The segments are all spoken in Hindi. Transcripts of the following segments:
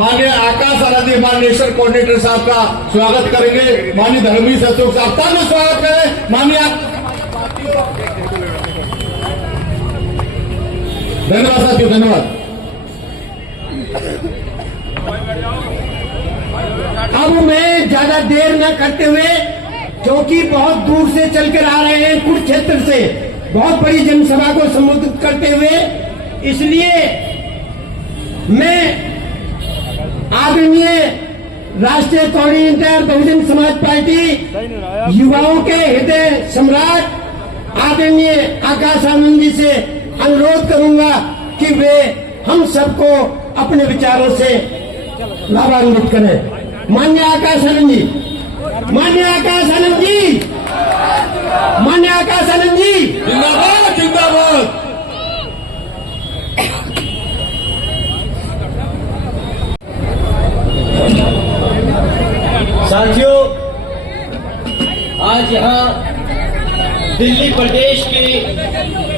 माननीय आकाश आराध्य माननीय नेशनल कोऑर्डिनेटर साहब का स्वागत करेंगे। माननीय धर्मवीर अशोक साहब का स्वागत करें। माननीय धन्यवाद साथियों, धन्यवाद। अब मैं ज्यादा देर न करते हुए, क्योंकि बहुत दूर से चलकर आ रहे हैं कुरुक्षेत्र से बहुत बड़ी जनसभा को संबोधित करते हुए, इसलिए मैं आदरणीय राष्ट्रीय कोऑर्डिनेटर बहुजन समाज पार्टी युवाओं के हृदय सम्राट आदरणीय आकाश आनंद जी से अनुरोध करूंगा कि वे हम सबको अपने विचारों से लाभान्वित करें। माननीय आकाश आनंद जी, माननीय आकाश आनंद जी, माननीय आकाश आनंद जी, जिंदाबाद जिंदाबाद। साथियों, आज यहाँ दिल्ली प्रदेश के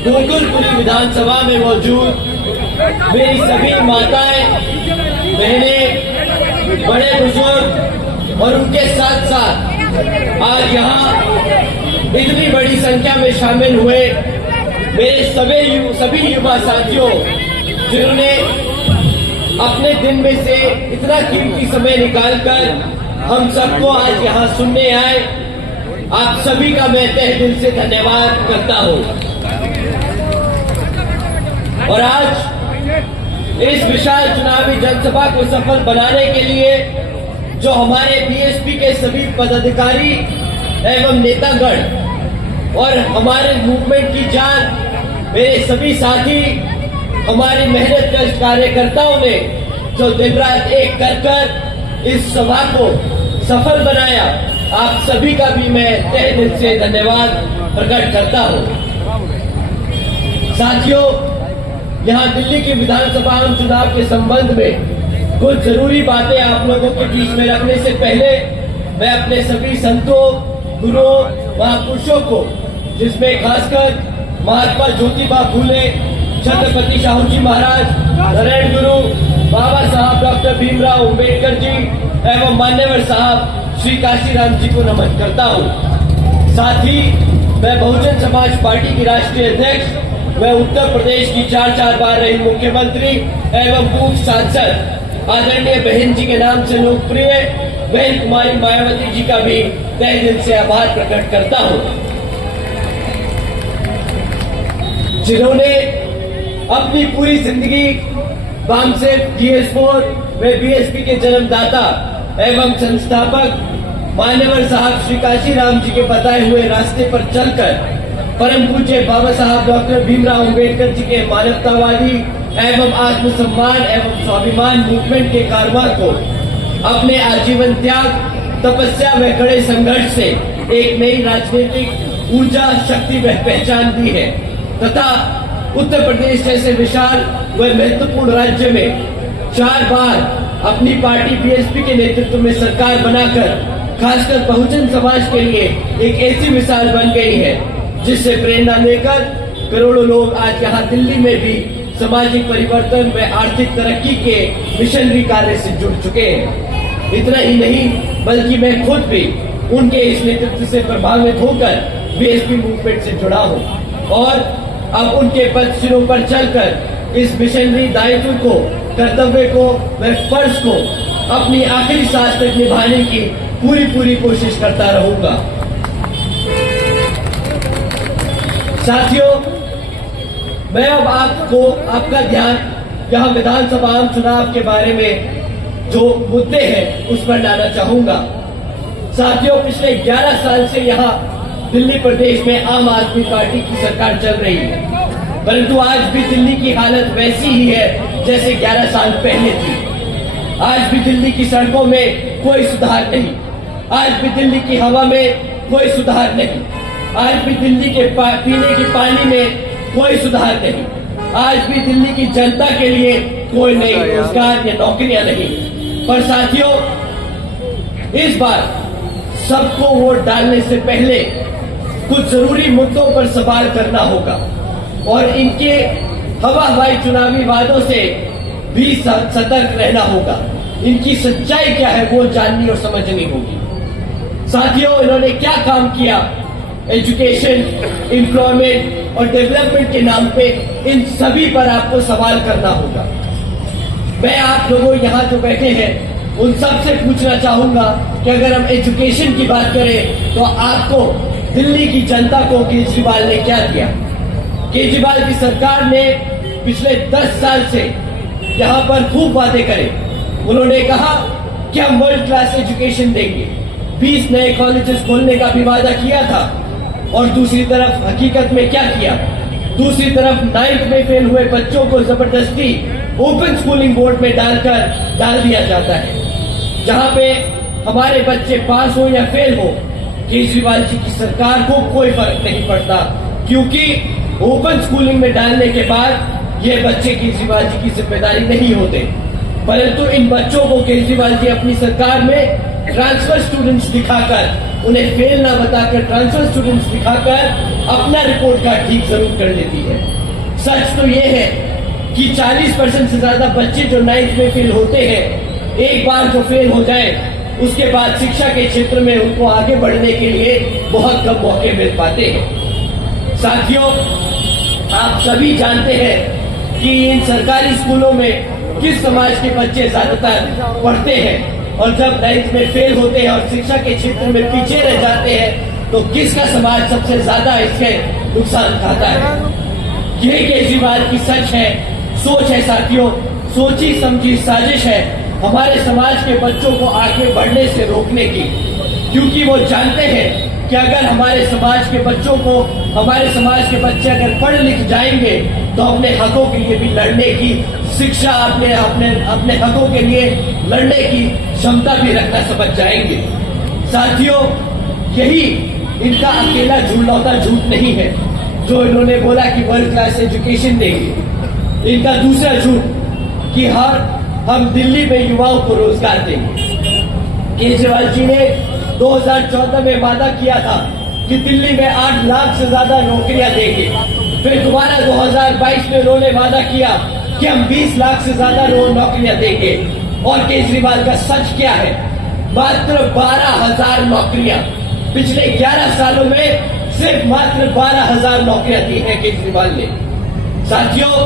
गोकुलपुरी विधानसभा में मौजूद मेरी सभी माताएं, बहनें, बड़े बुजुर्ग और उनके साथ साथ आज यहाँ इतनी बड़ी संख्या में शामिल हुए मेरे सभी युवा साथियों, जिन्होंने अपने दिन में से इतना कीमती समय निकालकर हम सबको आज यहाँ सुनने आए, आप सभी का मैं तहे दिल से धन्यवाद करता हूँ। और आज इस विशाल चुनावी जनसभा को सफल बनाने के लिए जो हमारे बीएसपी के सभी पदाधिकारी एवं नेतागण और हमारे मूवमेंट की जान मेरे सभी साथी, हमारी मेहनत कश कार्यकर्ताओं ने जो दिन रात एक कर इस सभा को सफल बनाया, आप सभी का भी मैं तहे दिल से धन्यवाद प्रकट करता हूँ। साथियों, यहाँ दिल्ली के विधानसभा चुनाव के संबंध में कुछ जरूरी बातें आप लोगों के बीच में रखने से पहले मैं अपने सभी संतों, गुरुओं, महापुरुषों को, जिसमें खासकर महात्मा ज्योतिबा फूले, छत्रपति शाहू जी महाराज, नारायण गुरु, बाबा साहब डॉक्टर भीमराव अम्बेडकर जी एवं मान्यवर साहब श्री काशीराम जी को नमन करता हूँ। साथ ही मैं बहुजन समाज पार्टी की राष्ट्रीय अध्यक्ष, मैं उत्तर प्रदेश की 4 बार रही मुख्यमंत्री एवं पूर्व सांसद आदरणीय बहन जी के नाम से लोकप्रिय बहन कुमारी मायावती जी का भी तहे दिल से आभार प्रकट करता हूँ, जिन्होंने अपनी पूरी जिंदगी वामसेव GS4 में बीएसपी के जन्मदाता एवं संस्थापक मान्यवर साहब श्री काशीराम जी के बताए हुए रास्ते पर चलकर परम पूज्य बाबा साहब डॉक्टर भीमराव अम्बेडकर जी के मानवतावादी एवं आत्मसम्मान एवं स्वाभिमान मूवमेंट के कारवां को अपने आजीवन त्याग, तपस्या व कड़े संघर्ष से एक नई राजनीतिक ऊर्जा, शक्ति व पहचान दी है तथा उत्तर प्रदेश जैसे विशाल व महत्वपूर्ण राज्य में 4 बार अपनी पार्टी बीएसपी के नेतृत्व में सरकार बनाकर खासकर बहुजन समाज के लिए एक ऐसी मिसाल बन गई है, जिससे प्रेरणा लेकर करोड़ों लोग आज यहाँ दिल्ली में भी सामाजिक परिवर्तन व आर्थिक तरक्की के मिशनरी कार्य से जुड़ चुके हैं। इतना ही नहीं, बल्कि मैं खुद भी उनके इस नेतृत्व से प्रभावित होकर बीएसपी मूवमेंट से जुड़ा हूँ और अब उनके पदचिन्हों पर चलकर इस मिशनरी दायित्व को, कर्तव्य को व फर्ज को अपनी आखिरी सांस तक निभाने की पूरी कोशिश करता रहूंगा। साथियों, मैं अब आपका ध्यान यहाँ विधानसभा चुनाव के बारे में जो मुद्दे हैं उस पर लाना चाहूंगा। साथियों, पिछले 11 साल से यहाँ दिल्ली प्रदेश में आम आदमी पार्टी की सरकार चल रही है, परंतु आज भी दिल्ली की हालत वैसी ही है जैसे 11 साल पहले थी। आज भी दिल्ली की सड़कों में कोई सुधार नहीं, आज भी दिल्ली की हवा में कोई सुधार नहीं, आज भी दिल्ली के पीने के पानी में कोई सुधार नहीं, आज भी दिल्ली की जनता के लिए कोई नई रोजगार या नौकरियां नहीं। पर साथियों, इस बार सबको वोट डालने से पहले कुछ जरूरी मुद्दों पर सवाल करना होगा और इनके हवाई चुनावी वादों से भी सतर्क रहना होगा। इनकी सच्चाई क्या है वो जाननी और समझनी होगी। साथियों, इन्होंने क्या काम किया एजुकेशन, एम्प्लॉयमेंट और डेवलपमेंट के नाम पे, इन सभी पर आपको सवाल करना होगा। मैं आप लोगों यहाँ जो बैठे हैं उन सब से पूछना चाहूंगा कि अगर हम एजुकेशन की बात करें तो आपको दिल्ली की जनता को केजरीवाल ने क्या दिया। केजरीवाल की सरकार ने पिछले 10 साल से यहाँ पर खूब वादे करे। उन्होंने कहा कि हम वर्ल्ड क्लास एजुकेशन देंगे, 20 नए कॉलेजेस खोलने का भी वादा किया था, और दूसरी तरफ हकीकत में क्या किया। दूसरी तरफ 9th में फेल हुए बच्चों को जबरदस्ती ओपन स्कूलिंग बोर्ड में डाल दिया जाता है, जहां पे हमारे बच्चे पास हो या फेल हो, केजरीवाल जी की सरकार को कोई फर्क नहीं पड़ता, क्योंकि ओपन स्कूलिंग में डालने के बाद ये बच्चे केजरीवाल जी की जिम्मेदारी नहीं होते, परंतु इन बच्चों को केजरीवाल जी अपनी सरकार में ट्रांसफर स्टूडेंट्स दिखाकर, उन्हें फेल ना बताकर ट्रांसफर स्टूडेंट्स दिखाकर अपना रिपोर्ट कार्ड ठीक जरूर कर लेती है। सच तो ये है कि 40% से ज्यादा बच्चे जो 9th में फेल होते हैं, एक बार जो फेल हो जाए उसके बाद शिक्षा के क्षेत्र में उनको आगे बढ़ने के लिए बहुत कम मौके मिल पाते हैं। साथियों, आप सभी जानते हैं कि इन सरकारी स्कूलों में किस समाज के बच्चे ज्यादातर पढ़ते हैं, और जब 9th में फेल होते हैं और शिक्षा के क्षेत्र में पीछे रह जाते हैं तो किसका समाज सबसे ज्यादा इसके नुकसान खाता है। यही केजरीवाल की सच है, सोच है साथियों, सोची समझी साजिश है हमारे समाज के बच्चों को आगे बढ़ने से रोकने की, क्योंकि वो जानते हैं कि अगर हमारे समाज के बच्चों को, हमारे समाज के बच्चे अगर पढ़ लिख जाएंगे तो अपने हकों के लिए भी लड़ने की शिक्षा, अपने हकों के लिए लड़ने की क्षमता भी रखना समझ जाएंगे। साथियों, यही इनका अकेला झूठलौता झूठ नहीं है जो इन्होंने बोला कि वर्ल्ड क्लास एजुकेशन देंगे। इनका दूसरा झूठ कि हम दिल्ली में युवाओं को रोजगार देंगे। केजरीवाल जी ने 2014 में वादा किया था कि दिल्ली में 8 लाख से ज्यादा नौकरियां देंगे। फिर दोबारा 2022 में उन्होंने वादा किया कि हम 20 लाख से ज्यादा नौकरियां देंगे। और केजरीवाल का सच क्या है? मात्र 12,000 नौकरियां। पिछले 11 सालों में सिर्फ मात्र 12,000 नौकरियां दी हैं केजरीवाल ने। साथियों,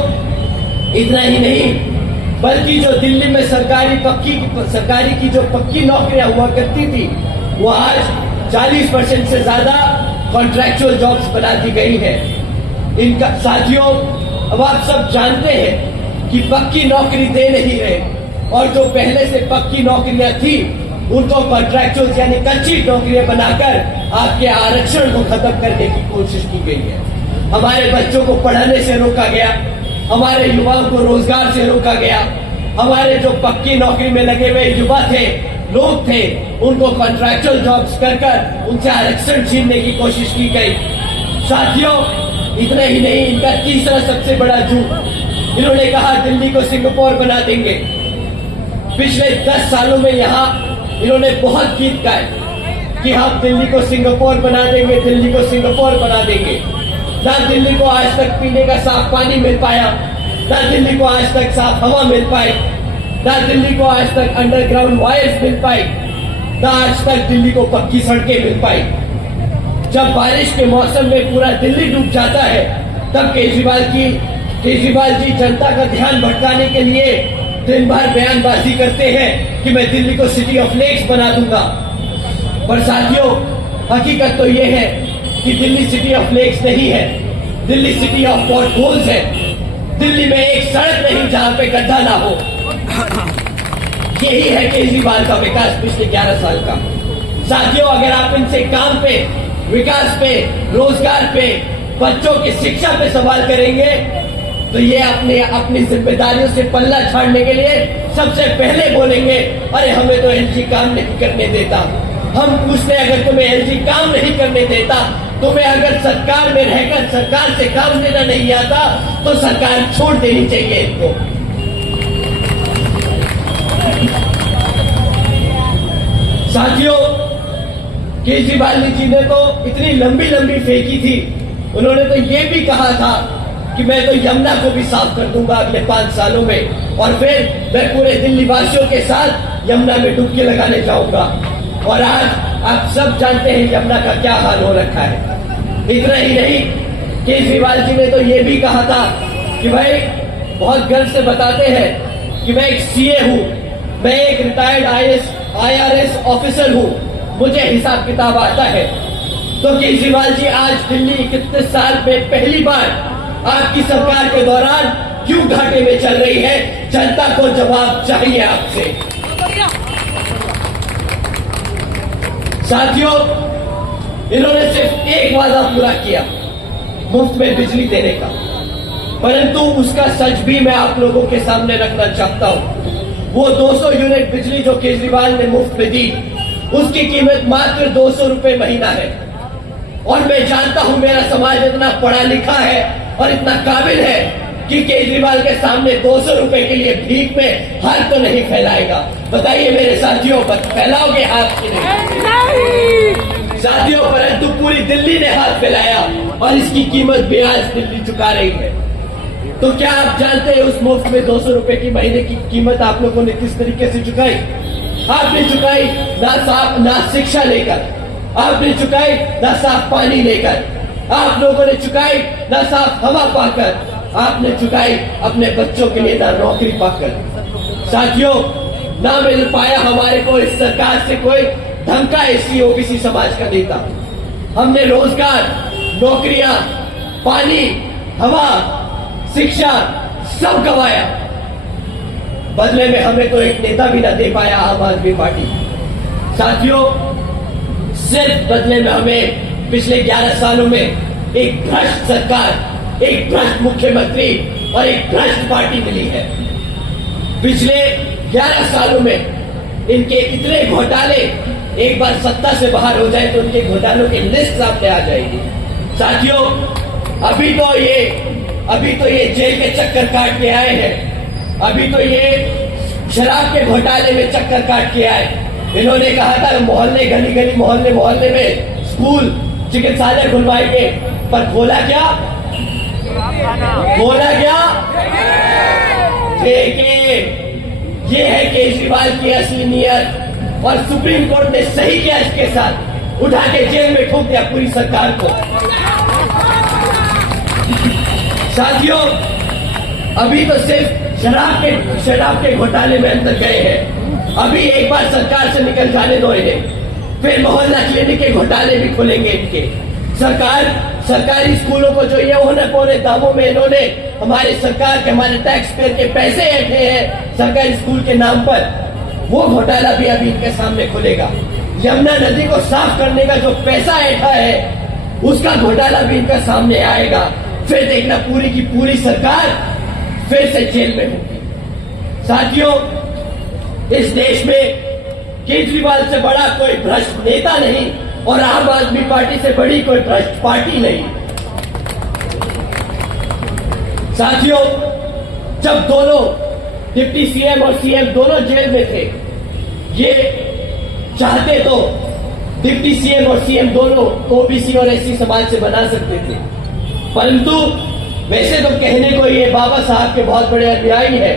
इतना ही नहीं, बल्कि जो दिल्ली में सरकारी की जो पक्की नौकरियां हुआ करती थी, वो आज 40% से ज्यादा कॉन्ट्रैक्चुअल जॉब्स बना दी गई है। इनका साथियों, अब आप सब जानते हैं कि पक्की नौकरी दे नहीं रहे, और जो पहले से पक्की नौकरियां थी उनको कॉन्ट्रैक्चुअल यानी कच्ची नौकरियां बनाकर आपके आरक्षण को खत्म करने की कोशिश की गई है। हमारे बच्चों को पढ़ाने से रोका गया, हमारे युवाओं को रोजगार से रोका गया, हमारे जो पक्की नौकरी में लगे हुए युवा थे, लोग थे, उनको कॉन्ट्रैक्चुअल जॉब्स कर उनसे आरक्षण छीनने की कोशिश की गई। साथियों, इतना ही नहीं, इनका तीसरा सबसे बड़ा झूठ, इन्होंने कहा दिल्ली को सिंगापुर बना देंगे। पिछले 10 सालों में यहाँ इन्होंने बहुत गीत गाए कि हम दिल्ली को सिंगापुर बना देंगे, दिल्ली को सिंगापुर बना देंगे। ना दिल्ली को आज तक पीने का साफ पानी मिल पाया, ना दिल्ली को आज तक साफ हवा मिल पाई, ना दिल्ली को आज तक अंडरग्राउंड वायर्स मिल पाई, ना आज तक दिल्ली को पक्की सड़कें मिल पाई। जब बारिश के मौसम में पूरा दिल्ली डूब जाता है, तब केजरीवाल जी जनता का ध्यान भटकाने के लिए दिन भर बयानबाजी करते हैं कि मैं दिल्ली को सिटी ऑफ लेक्स बना दूंगा। पर साथियों, हकीकत तो ये है कि दिल्ली सिटी ऑफ लेक्स नहीं है, Delhi city of pot holes है। दिल्ली में एक सड़क नहीं जहां पे गड्ढा ना हो। यही है केजरीवाल का विकास पिछले 11 साल का। साथियों, अगर आप इनसे काम पे, विकास पे, रोजगार पे, बच्चों की शिक्षा पे सवाल करेंगे तो ये अपनी जिम्मेदारियों से पल्ला छाड़ने के लिए सबसे पहले बोलेंगे, अरे हमें तो एलजी काम नहीं करने देता। हम पूछते हैं, अगर तुम्हें एलजी काम नहीं करने देता, तुम्हें अगर सरकार में रहकर सरकार से काम लेना नहीं आता तो सरकार छोड़ देनी चाहिए इनको। साथियों, केजरीवाल जी ने तो इतनी लंबी फेंकी थी, उन्होंने तो ये भी कहा था कि मैं तो यमुना को भी साफ कर दूंगा अगले 5 सालों में। और फिर मैं पूरे दिल्ली वासियों के साथ यमुना में डुबकी लगाने जाऊंगा। और आज आप सब जानते हैं यमुना का क्या हाल हो रखा है। इतना ही नहीं, केजरीवाल जी ने तो ये भी कहा था कि भाई, बहुत गर्व से बताते हैं कि मैं एक सीए हूं, मैं एक रिटायर्ड IRS ऑफिसर हूं, मुझे हिसाब किताब आता है। तो केजरीवाल जी आज दिल्ली 31 साल में पहली बार आपकी सरकार के दौरान क्यों घाटे में चल रही है, जनता को जवाब चाहिए आपसे। साथियों, इन्होंने सिर्फ एक वादा पूरा किया, मुफ्त में बिजली देने का, परंतु उसका सच भी मैं आप लोगों के सामने रखना चाहता हूं। वो 200 यूनिट बिजली जो केजरीवाल ने मुफ्त में दी, उसकी कीमत मात्र 200 रुपए महीना है। और मैं जानता हूं मेरा समाज इतना पढ़ा लिखा है और इतना काबिल है कि केजरीवाल के सामने 200 रुपए के लिए भीख में हाथ तो नहीं फैलाएगा। बताइए मेरे साथियों, फैलाओगे हाथ की नहीं? साथियों, परंतु पूरी दिल्ली ने हाथ फैलाया और इसकी कीमत भी आज दिल्ली चुका रही है। तो क्या आप जानते हैं उस मुफ्त में 200 रुपए की महीने की कीमत आप लोगों ने किस तरीके से चुकाई? आपने चुकाई ना शिक्षा लेकर, आपने चुकाई ना साफ पानी लेकर, आप लोगों ने चुकाई ना साफ हवा पाकर, आपने चुकाई अपने बच्चों के लिए ना नौकरी पाकर। साथियों, ना मिल पाया हमारे को इस सरकार से कोई ढंग का SC OBC समाज का नेता। हमने रोजगार, नौकरियां, पानी, हवा, शिक्षा सब गंवाया, बदले में हमें तो एक नेता भी ना दे पाया आम आदमी पार्टी। साथियों, सिर्फ बदले में हमें पिछले 11 सालों में एक भ्रष्ट सरकार, एक भ्रष्ट मुख्यमंत्री और एक भ्रष्ट पार्टी मिली है। पिछले 11 सालों में इनके इतने घोटाले, एक बार सत्ता से बाहर हो जाए तो उनके घोटालों की लिस्ट सामने आ जाएगी। साथियों, अभी तो ये जेल के चक्कर काट के आए हैं, अभी तो ये शराब के घोटाले में चक्कर काट के आए। इन्होंने कहा था मोहल्ले, गली गली, मोहल्ले मोहल्ले में स्कूल, चिकित्सालय खुलवाएंगे, पर खोला क्या? देखिए, ये है केजरीवाल की असली नीयत। और सुप्रीम कोर्ट ने सही किया इसके साथ, उठा के जेल में ठोक दिया पूरी सरकार को। साथियों, अभी तो सिर्फ शराब के घोटाले में अंदर गए हैं। अभी एक बार सरकार से निकल जाने दो इन्हें, फिर मोहल्ला क्लिनिक के घोटाले भी खुलेंगे इनके। सरकारी स्कूलों को जो ये होने पौने दामों में इन्होंने हमारे सरकार के, हमारे टैक्स पेयर के पैसे ऐंठे हैं सरकारी स्कूल के नाम पर, वो घोटाला भी अभी इनके सामने खुलेगा। यमुना नदी को साफ करने का जो पैसा ऐंठा है, उसका घोटाला भी इनका सामने आएगा। फिर देखना पूरी की पूरी सरकार फिर से जेल में होगी। साथियों, इस देश में केजरीवाल से बड़ा कोई भ्रष्ट नेता नहीं और आम आदमी पार्टी से बड़ी कोई भ्रष्ट पार्टी नहीं। साथियों, जब दोनों डिप्टी CM और CM दोनों जेल में थे, ये चाहते तो डिप्टी CM और CM दोनों OBC और SC समाज से बना सकते थे, परंतु वैसे तो कहने को ये बाबा साहब के बहुत बड़े अनुयायी है,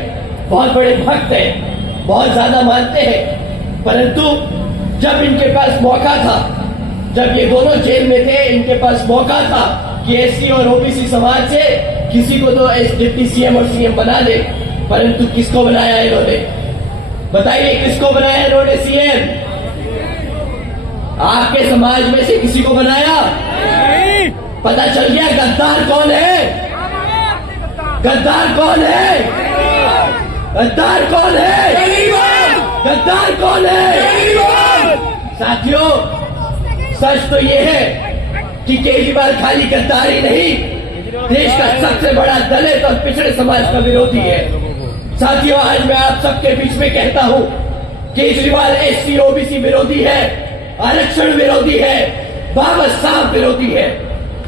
बहुत बड़े भक्त हैं, बहुत ज्यादा मानते हैं, परंतु जब इनके पास मौका था, जब ये दोनों जेल में थे, इनके पास मौका था कि SC और OBC समाज से किसी को तो डिप्टी CM और CM बना दे, परंतु किसको बनाया इन्होंने? बताइए, किसको बनाया इन्होंने CM? आपके समाज में से किसी को बनाया? पता चल गया गद्दार कौन है? गद्दार कौन है? गद्दार कौन है? गद्दार कौन है? साथियों, सच तो ये है कि केजरीवाल खाली गद्दार ही नहीं, देश का सबसे बड़ा दलित और पिछड़े समाज का विरोधी है। साथियों, आज मैं आप सबके बीच में कहता हूं, केजरीवाल SC OBC विरोधी है, आरक्षण विरोधी है, बाबा साहब विरोधी है,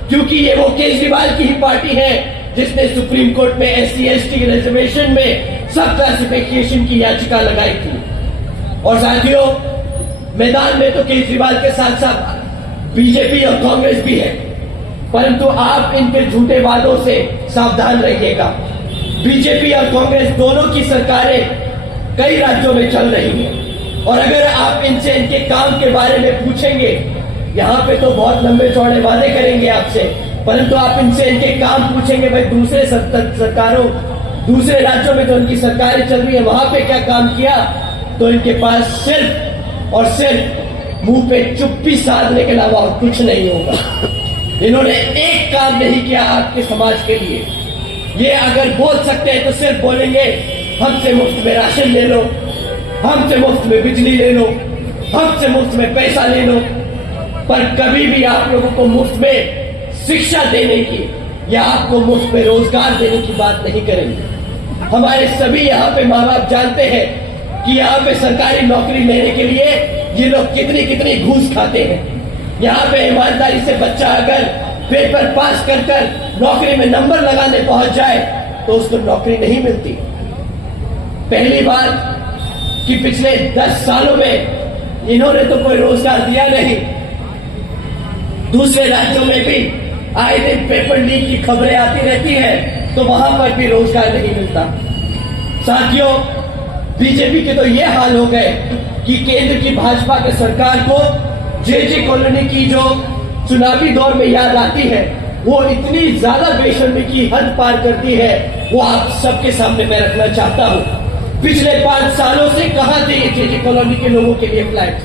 क्योंकि ये वो केजरीवाल की ही पार्टी है जिसने सुप्रीम कोर्ट में SC ST रिजर्वेशन में सब क्लासिफिकेशन की याचिका लगाई थी। और साथियों, मैदान में तो केजरीवाल के साथ साथ बीजेपी और कांग्रेस भी है, परंतु आप इनके झूठे वादों से सावधान रहिएगा। बीजेपी और कांग्रेस दोनों की सरकारें कई राज्यों में चल रही हैं, और अगर आप इनसे इनके काम के बारे में पूछेंगे, यहाँ पे तो बहुत लंबे चौड़े वादे करेंगे आपसे, परंतु आप इनसे इनके काम पूछेंगे भाई दूसरे सरकारों, दूसरे राज्यों में जो उनकी सरकारें चल रही है वहां पे क्या काम किया, तो इनके पास सिर्फ और सिर्फ मुंह पे चुप्पी साधने के अलावा और कुछ नहीं होगा। इन्होंने एक काम नहीं किया आपके समाज के लिए। ये अगर बोल सकते हैं तो सिर्फ बोलेंगे हमसे मुफ्त में राशन ले लो, हमसे मुफ्त में बिजली ले लो, हमसे मुफ्त में पैसा ले लो, पर कभी भी आप लोगों को मुफ्त में शिक्षा देने की या आपको मुफ्त में रोजगार देने की बात नहीं करेंगे। हमारे सभी यहाँ पे माँ बाप जानते हैं कि यहाँ पे सरकारी नौकरी लेने के लिए ये लोग कितनी कितनी घूस खाते हैं। यहाँ पे ईमानदारी से बच्चा अगर पेपर पास कर कर नौकरी में नंबर लगाने पहुंच जाए तो उसको नौकरी नहीं मिलती। पहली बात कि पिछले 10 सालों में इन्होंने तो कोई रोजगार दिया नहीं। दूसरे राज्यों में भी आए दिन पेपर लीक की खबरें आती रहती हैं, तो वहां पर भी रोजगार नहीं मिलता। साथियों, बीजेपी के तो ये हाल हो गए कि केंद्र की भाजपा के सरकार को जे कॉलोनी की जो चुनावी दौर में याद आती है, वो इतनी ज्यादा बेशर्मी की हद पार करती है, वो आप सबके सामने मैं रखना चाहता हूं। पिछले 5 सालों से कहां थे ये जे कॉलोनी के लोगों के लिए फ्लैट?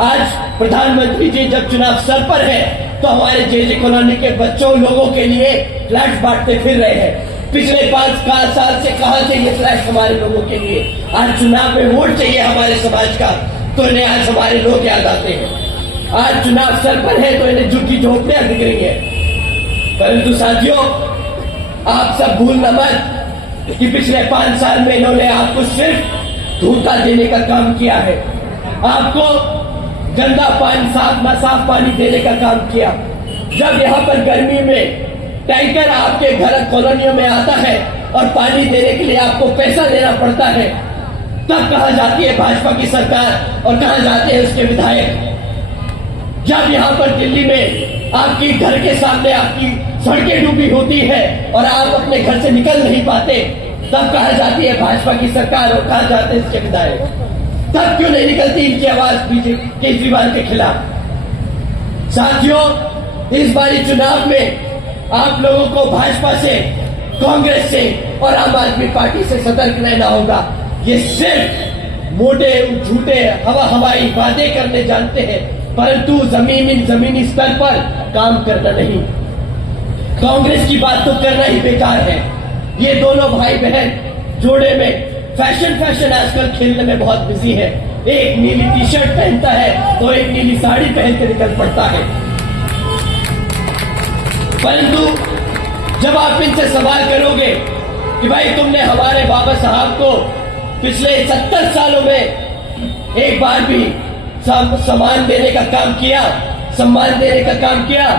आज प्रधानमंत्री जी जब चुनाव सर पर है तो हमारे जे कॉलोनी के बच्चों लोगों के लिए फ्लैट बांटते फिर रहे हैं। पिछले 5 साल से कहां थे ये फ्लैट हमारे लोगों के लिए? आज चुनाव में वोट चाहिए हमारे समाज का, तो इन्हें आज हमारे लोग याद आते हैं। आज चुनाव सर पर है तो इन्हें झुग्गी झोपड़ियां दिख रही है। परंतु साथियों, आप सब भूलना मत कि पिछले 5 साल में इन्होंने आपको सिर्फ धोखा देने का काम किया है। आपको गंदा पानी, साफ पानी देने का काम किया। जब यहाँ पर गर्मी में टैंकर आपके घर कॉलोनियों में आता है और पानी देने के लिए आपको पैसा देना पड़ता है, तब कहां जाती है भाजपा की सरकार और कहां जाते हैं उसके विधायक? जब यहाँ पर दिल्ली में आपकी घर के सामने आपकी सड़कें डूबी होती है और आप अपने घर से निकल नहीं पाते, तब कहां जाती है भाजपा की सरकार और कहां जाते हैं इसके विधायक? तब क्यों नहीं निकलती इनकी आवाज केजरीवाल के खिलाफ? साथियों, इस बारी चुनाव में आप लोगों को भाजपा से, कांग्रेस से और आम आदमी पार्टी से सतर्क रहना होगा। ये सिर्फ मोटे झूठे हवाई वादे करने जानते हैं, परंतु जमीनी स्तर पर काम करना नहीं। कांग्रेस की बात तो करना ही बेकार है। ये दोनों भाई बहन जोड़े में फैशन आजकल खेलने में बहुत बिजी है। एक नीली टी शर्ट पहनता है तो एक नीली साड़ी पहन के निकल पड़ता है। परंतु जब आप इनसे सवाल करोगे कि भाई तुमने हमारे बाबा साहब को पिछले 70 सालों में एक बार भी सम्मान देने का काम किया,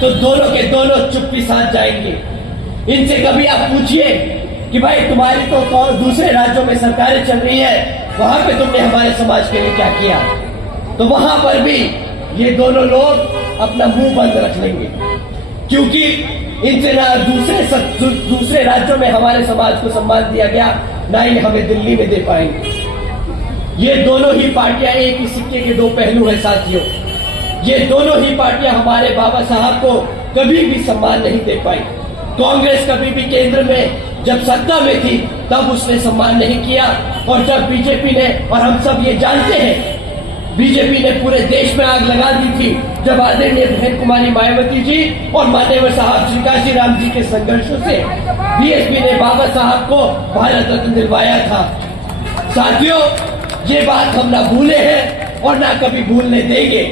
तो दोनों के दोनों चुप्पी साध जाएंगे। इनसे कभी आप पूछिए कि भाई तुम्हारी तो दूसरे राज्यों में सरकारें चल रही है, वहां पे तुमने हमारे समाज के लिए क्या किया? तो वहां पर भी ये दोनों लोग अपना मुंह बंद रख लेंगे, क्योंकि इनसे ना दूसरे राज्यों में हमारे समाज को सम्मान दिया गया, ना ही हमें दिल्ली में दे पाएंगे। ये दोनों ही पार्टियां एक ही सिक्के के 2 पहलू हैं साथियों। ये दोनों ही पार्टियां हमारे बाबा साहब को कभी भी सम्मान नहीं दे पाई। कांग्रेस कभी भी केंद्र में जब सत्ता में थी तब उसने सम्मान नहीं किया, और जब बीजेपी ने, और हम सब ये जानते हैं, बीजेपी ने पूरे देश में आग लगा दी थी जब आदरणीय बहन कुमारी मायावती जी और मान्यवर साहब श्री काशीराम जी के संघर्षों से बीएसपी ने बाबा साहब को भारत रत्न दिलवाया था। साथियों, ये बात हम ना भूले हैं और ना कभी भूलने देंगे।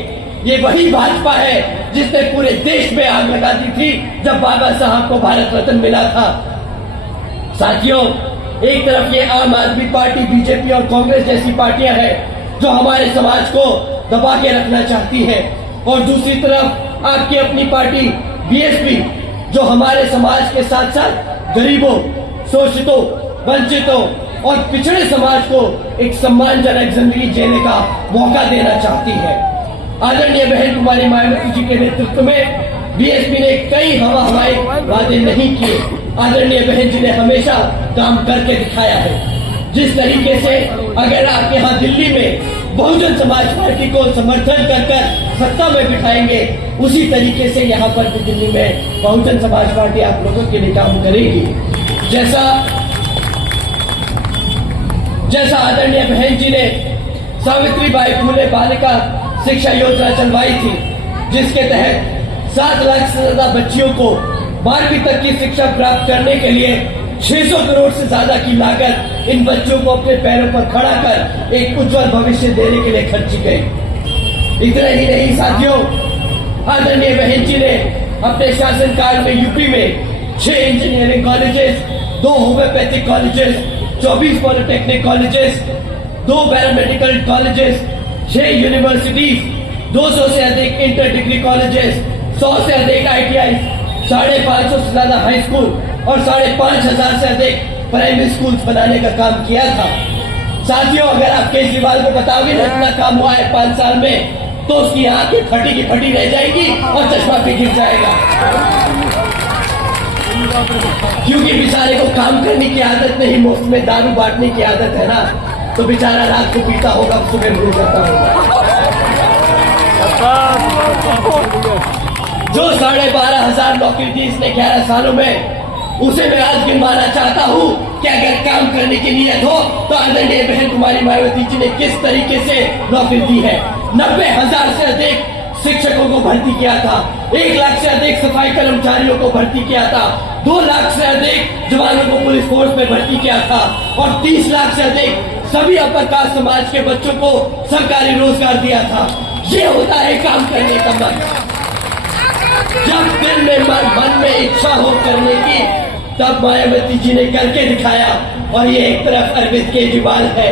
ये वही भाजपा है जिसने पूरे देश में आग लगा दी थी जब बाबा साहब को भारत रत्न मिला था। साथियों, एक तरफ ये आम आदमी पार्टी, बीजेपी और कांग्रेस जैसी पार्टियां हैं जो हमारे समाज को दबा के रखना चाहती है, और दूसरी तरफ आपकी अपनी पार्टी बीएसपी जो हमारे समाज के साथ साथ गरीबों, शोषितों, वंचितों और पिछड़े समाज को एक सम्मानजनक जिंदगी जीने का मौका देना चाहती है। आदरणीय बहन कुमारी मायावती जी के नेतृत्व में बीएसपी ने कई हवाई वादे नहीं किए, आदरणीय बहन जी ने हमेशा काम करके दिखाया है। जिस तरीके से अगर आप यहाँ दिल्ली में बहुजन समाज पार्टी को समर्थन कर सत्ता में बिठाएंगे, उसी तरीके से यहाँ पर भी दिल्ली में बहुजन समाज पार्टी आप लोगों के लिए काम करेगी। जैसा आदरणीय बहन जी ने सावित्रीबाई फुले बालिका शिक्षा योजना चलवाई थी, जिसके तहत 7 लाख से ज्यादा बच्चियों को 12वीं तक की शिक्षा प्राप्त करने के लिए 600 करोड़ से ज्यादा की लागत इन बच्चों को अपने पैरों पर खड़ा कर एक उज्जवल भविष्य देने के लिए खर्ची गई। इतना ही नहीं साथियों, आदरणीय बहन जी ने अपने शासनकाल में यूपी में 6 engineering colleges, 2 homeopathic colleges, 24 polytechnic colleges, 2 paramedical colleges, 6 universities, 200 से अधिक इंटर डिग्री कॉलेजेस, 100 से अधिक ITI, 550 से ज्यादा हाई स्कूल और 5,500 से अधिक प्राइमरी स्कूल्स बनाने का काम किया था। साथियों, अगर आप केजरीवाल को बताओगे ना इतना काम हुआ है 5 साल में, तो उसकी आंखें फटी की फटी रह जाएगी और चश्मा भी गिर जाएगा, क्योंकि बेचारे को काम करने की आदत नहीं, मुफ्त में दारू बांटने की आदत है ना, तो बेचारा रात को पीता होगा, सुबह भूल जाता होगा। जो 12,500 नौकरी थी इसने 11 सालों में, उसे मैं आज गिनवाना चाहता हूँ कि अगर काम करने की नीयत हो तो आदरणीय बहन कुमारी मायावती जी ने किस तरीके से नौकरी दी है। 90,000 से अधिक शिक्षकों को भर्ती किया था, 1 लाख से अधिक सफाई कर्मचारियों को भर्ती किया था, 2 लाख से अधिक जवानों को पुलिस फोर्स में भर्ती किया था और 30 लाख से अधिक सभी अपर कास्ट समाज के बच्चों को सरकारी रोजगार दिया था। ये होता है काम करने का मन। जब दिल में मन में इच्छा हो करने की, तब मायावती जी ने करके दिखाया। और ये एक तरफ अरविंद केजरीवाल है,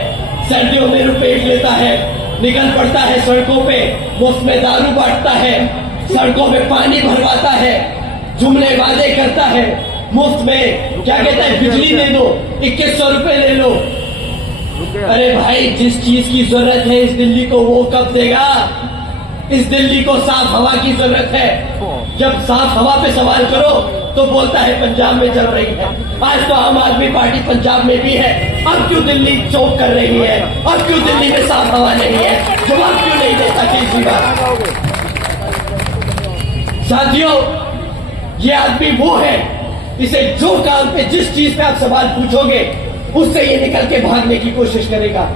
सर्दियों में रुपये लेता है, निकल पड़ता है सड़कों पे, मुफ्त में दारू बांटता है, सड़कों में पानी भरवाता है, जुमले वादे करता है, मुफ्त में क्या कहता है बिजली दे दो, 2100 रुपए ले लो। अरे भाई, जिस चीज की जरूरत है इस दिल्ली को वो कब देगा? इस दिल्ली को साफ हवा की जरूरत है। जब साफ हवा पे सवाल करो तो बोलता है पंजाब में चल रही है। आज तो आम आदमी पार्टी पंजाब में भी है, अब क्यों दिल्ली चौक कर रही है? अब क्यों दिल्ली में साफ हवा नहीं है? जवाब क्यों नहीं देता केजरीवाल? साथियों, ये आदमी वो है, इसे जो काम पे जिस चीज पे आप सवाल पूछोगे उससे ये निकल के भागने की कोशिश करेगा।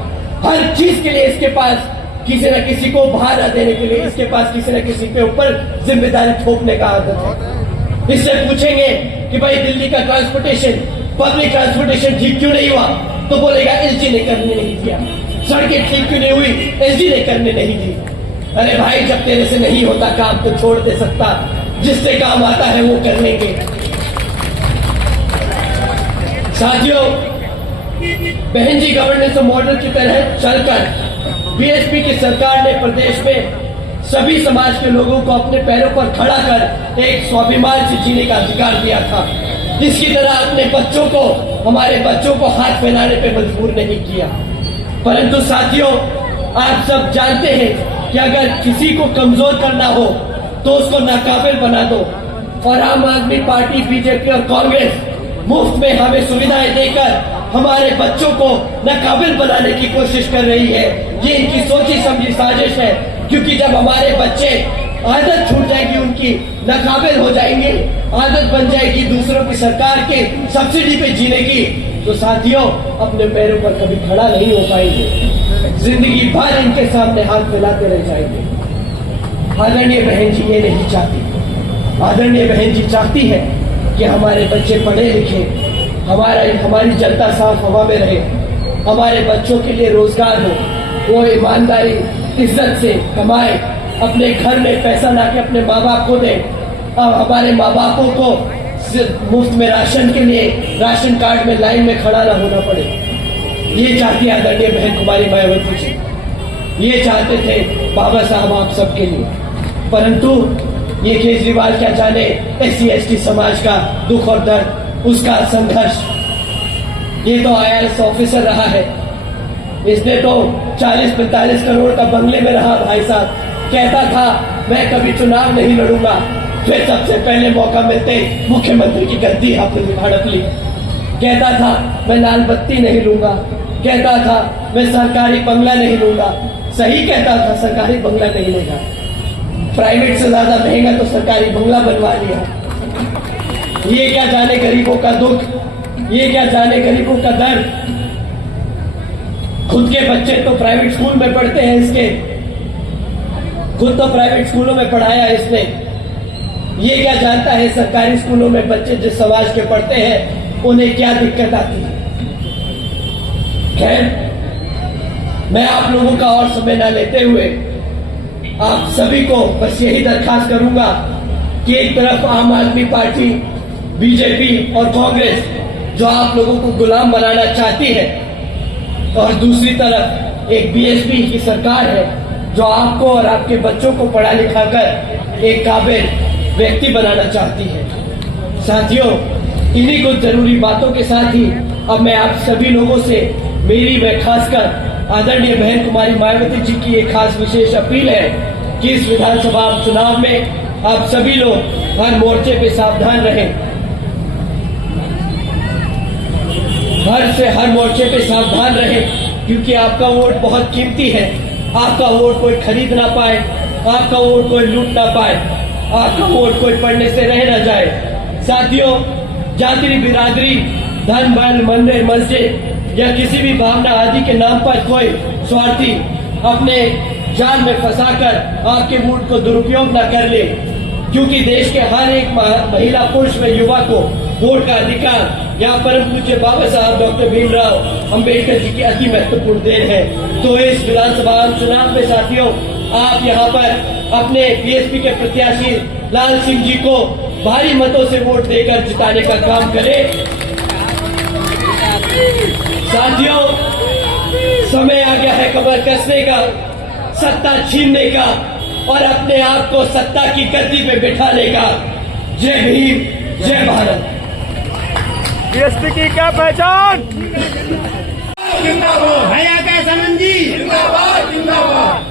हर चीज के लिए इसके पास किसी न किसी को भार देने के लिए इसके पास किसी न किसी के ऊपर जिम्मेदारी थोपने का आदत है। इससे पूछेंगे कि भाई दिल्ली का ट्रांसपोर्टेशन, पब्लिक ट्रांसपोर्टेशन ठीक क्यों नहीं हुआ, तो बोलेगा एसडी ने करने नहीं दिया। सड़कें ठीक क्यों नहीं हुई, एसडी ने करने नहीं दी। अरे भाई, जब तेरे से नहीं होता काम तो छोड़ दे सकता, जिससे काम आता है वो कर लेंगे। साथियों, बहन जी गवर्नेंस मॉडल की तरह चलकर बीएसपी की सरकार ने प्रदेश में सभी समाज के लोगों को अपने पैरों पर खड़ा कर एक स्वाभिमान से जीने का अधिकार दिया था। इसकी तरह अपने बच्चों को, हमारे बच्चों को हाथ फैलाने पे मजबूर नहीं किया। परंतु साथियों, आप सब जानते हैं कि अगर किसी को कमजोर करना हो तो उसको नाकाबिल बना दो। और आम आदमी पार्टी, बीजेपी और कांग्रेस मुफ्त में हमें सुविधाएं देकर हमारे बच्चों को नाकाबिल बनाने की कोशिश कर रही है। ये इनकी सोची समझी साजिश है, क्योंकि जब हमारे बच्चे आदत छूट जाएगी, उनकी नाकाबिल हो जाएंगे, आदत बन जाएगी दूसरों की सरकार के सब्सिडी पे जीने की, तो साथियों अपने पैरों पर कभी खड़ा नहीं हो पाएंगे, जिंदगी भर इनके सामने हाथ फैलाते रह जाएंगे। आदरणीय बहन जी ये नहीं चाहती। आदरणीय बहन जी चाहती है कि हमारे बच्चे पढ़े लिखे, हमारी जनता साफ हवा में रहे, हमारे बच्चों के लिए रोजगार हो, वो ईमानदारी इज्जत से कमाए, अपने घर में पैसा लाके अपने माँ बाप को दे, और हमारे माँ बापों को मुफ्त में राशन के लिए राशन कार्ड में लाइन में खड़ा ना होना पड़े। ये चाहती है आदरणीय बहन कुमारी मायावती जी, ये चाहते थे बाबा साहब आप सबके लिए। परंतु ये केजरीवाल क्या जाने SC ST समाज का दुख और दर्द, उसका संघर्ष। ये तो IAS ऑफिसर रहा है, इसने तो 40-45 करोड़ का बंगले में रहा भाई साहब, कहता था मैं कभी चुनाव नहीं लड़ूंगा, फिर सबसे पहले मौका मिलते मुख्यमंत्री की गद्दी हाथ हड़प ली। कहता था मैं लाल बत्ती नहीं लूंगा, कहता था मैं सरकारी बंगला नहीं लूंगा। सही कहता था, सरकारी बंगला नहीं लेगा, प्राइवेट से ज्यादा महंगा तो सरकारी बंगला बनवा लिया। ये क्या जाने गरीबों का दुख, ये क्या जाने गरीबों का दर्द। खुद के बच्चे तो प्राइवेट स्कूल में पढ़ते हैं, इसके खुद तो प्राइवेट स्कूलों में पढ़ाया इसने। ये क्या जानता है सरकारी स्कूलों में बच्चे जिस समाज के पढ़ते हैं उन्हें क्या दिक्कत आती है। खैर, मैं आप लोगों का और समय ना लेते हुए आप सभी को बस यही दरखास्त करूंगा कि एक तरफ आम आदमी पार्टी, बीजेपी और कांग्रेस जो आप लोगों को गुलाम बनाना चाहती है, और दूसरी तरफ एक बीएसपी की सरकार है जो आपको और आपके बच्चों को पढ़ा लिखा कर एक काबिल व्यक्ति बनाना चाहती है। साथियों, इन्हीं कुछ जरूरी बातों के साथ ही अब मैं आप सभी लोगों से मेरी व खासकर आदरणीय बहन कुमारी मायावती जी की एक खास विशेष अपील है कि इस विधानसभा चुनाव में आप सभी लोग हर मोर्चे पे सावधान रहें, हर मोर्चे पे सावधान रहें, क्योंकि आपका वोट बहुत कीमती है। आपका वोट कोई खरीद ना पाए, आपका वोट कोई लूट ना पाए, आपका वोट कोई पढ़ने से रह न जाए। साथियों, जाति बिरादरी, धन बल, मंदिर मस्जिद या किसी भी भावना आदि के नाम पर कोई स्वार्थी अपने जाल में फंसाकर आपके वोट को दुरुपयोग न कर ले, क्योंकि देश के हर एक महिला, पुरुष व युवा को वोट का अधिकार यहाँ परम पूज्य बाबा साहब डॉक्टर भीमराव अंबेडकर जी की अति महत्वपूर्ण देन है। तो इस विधानसभा चुनाव में साथियों, आप यहाँ पर अपने बीएसपी के प्रत्याशी लाल सिंह जी को भारी मतों से वोट देकर जिताने का काम करें। साथियों, समय आ गया है कमर कसने का, सत्ता छीनने का और अपने आप को सत्ता की गद्दी पे बिठाने का। जय भीम, जय भारत। बीएसपी की क्या पहचान? जिंदाबाद, भैया का समन जी जिंदाबाद, जिंदाबाद।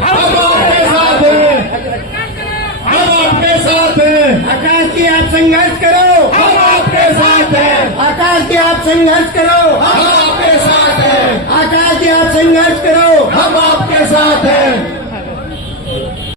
हम आपके साथ हैं, हम आपके साथ हैं। आकाश की आप संघर्ष करो, हम आपके साथ हैं, आकाश की आप संघर्ष करो, हम आपके साथ हैं, आकाश की आप संघर्ष करो। हम आपके साथ हैं।